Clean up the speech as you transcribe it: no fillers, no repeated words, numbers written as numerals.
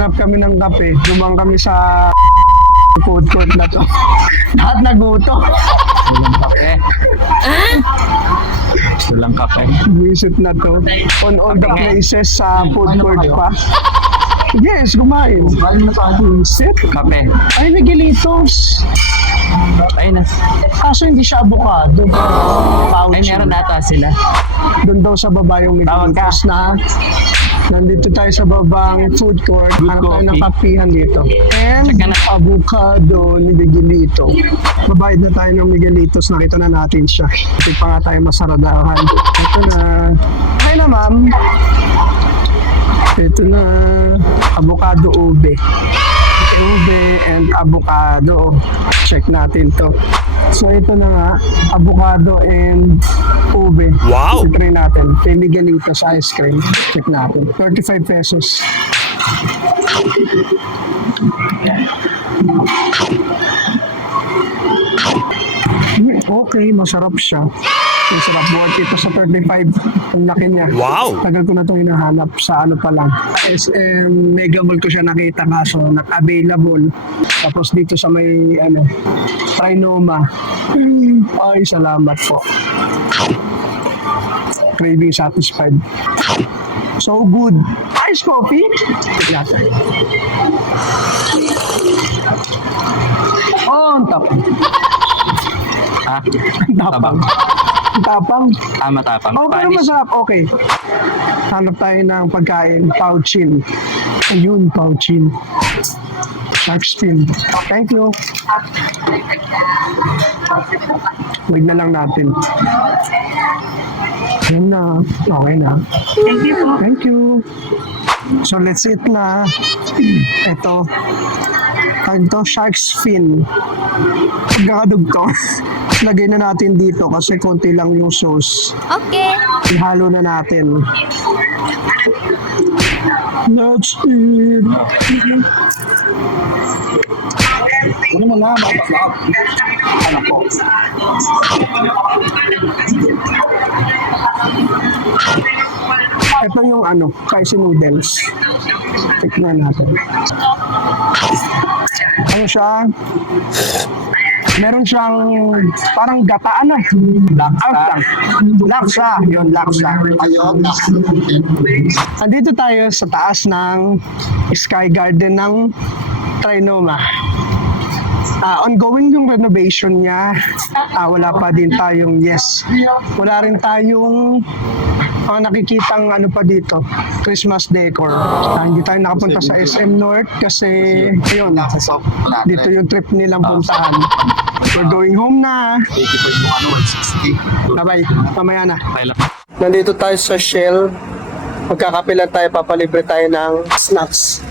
naghanap kami ng kape. Dumang kami sa food court na to. Lahat naguto. Walang kape. Walang kape. Visit na to. On all the places sa food court pa. Yes, kumain. Visit. Kape. Ay, may gilitos. Ay na. Kaso hindi siya avocado. Ay, meron ata sila. Doon daw sa baba yung may Tawag ka. gilitos na. Nandito tayo sa babang food court. Good Hanap tayo ng coffee. kapihan dito. And Check ka na. avocado ni Miguelito. Babayad na tayo ng Miguelitos. Nakita na natin siya. Hindi pa nga tayo masaradahan. Ito na. Okay na, ma'am. Ito na. Avocado ube. Ube and avocado. Check natin to. So ito na nga, avocado and ube. Wow! Try natin. Kay Miguelitos ice cream. Check natin. 35 pesos. Okay, masarap siya. Masarap. Worth ito sa 35. Ang laki niya. Wow! Tagal ko na itong hinahanap sa ano pa lang. SM Mega Mall ko siya nakita kaso available. Tapos dito sa may ano, Trinoma. Ay, salamat po. Craving satisfied. So good. Ice coffee? Natin. Oh, ang tapang. Ha? Ang tapang. Ang tapang. Ah, matapang. Oh, pero masarap. Okay. Hanap tayo ng pagkain. Pouchin. Ayun, pouchin. Shark fin. Thank you. Wait na lang natin. Ayun na. Okay na. Thank you. Thank you. So, let's eat na. Ito. Ito, shark's fin. Pagkakadugtong. Lagay na natin dito kasi konti lang yung sauce. Okay. Ihalo na natin. Let's eat. Ano mo na, ano po? Ito yung ano, spicy noodles. Tikman natin. Ano siya? Meron siyang parang gataan na. Laksa. Laksa. Yun, laksa. Andito tayo sa taas ng Sky Garden ng Trinoma. Ongoing yung renovation niya. Wala pa din tayong wala rin tayong nakikitang ano pa dito, Christmas decor. Hindi tayo nakapunta sa SM North kasi ayun, dito yung trip nilang puntahan. We're going home na. Bye-bye. Mamaya na. Nandito tayo sa Shell. Magkakapilan tayo, papalibre tayo ng snacks.